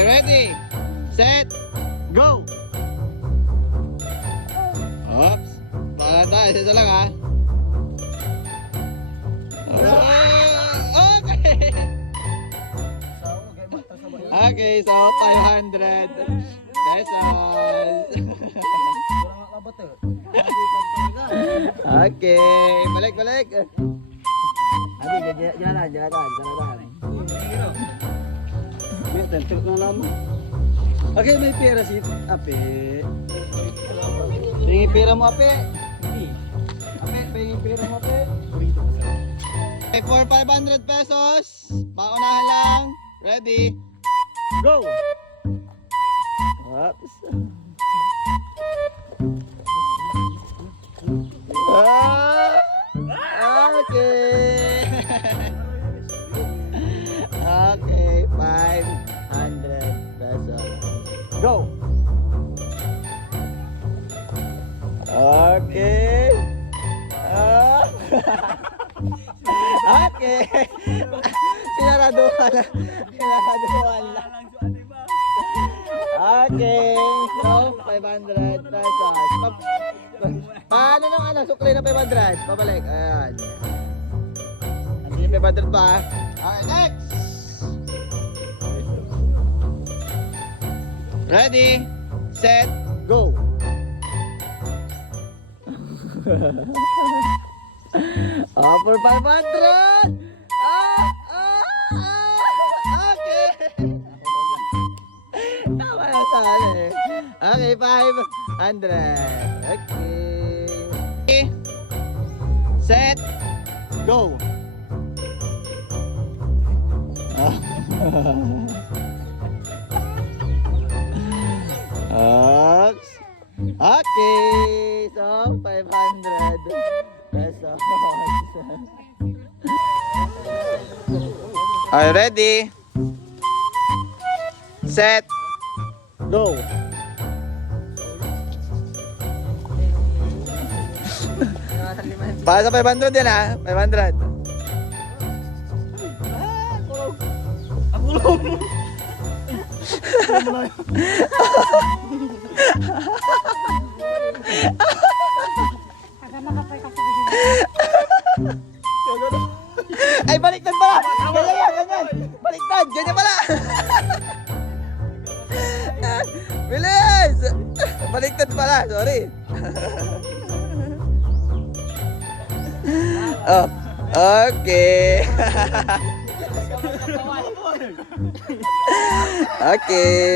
Okay, ready? Set. Go! Oops. Para tayo. Isa lang ha. Ah, Okay. Okay, so 500 pesos. okay, balik balik. Abi, jalan, jalan, jalan, May tentruk na lang. Okay, may pera si Ape. Tingin pera mo, ape. Ape, tingin pera mo, ape. Okay, for 500 pesos. Paunahan lang. Ready? Go! Oops. Okay. Ah. okay. Sinaraduhan na. Sinaraduhan na. Okay. So, 500 pesos. Pa paano nung ano? Sukli na 500. Pabalik. Ayan. Hindi yung 500 pa. Okay, next. Ready, set, go. Ah, for 500! Ah! Ah! Ah! Okay! Tama na sa eh. Okay, 500. Okay. Set. Go. Ox. Okay, so 500 pesos. Are you ready? Set. Go. Para sa 500 yan ha. 500. Ay, baliktad pala! Ganyan yan, ganyan! Baliktad! Ganyan pala! Bilis! Baliktad pala, sorry. oh, okay. okay.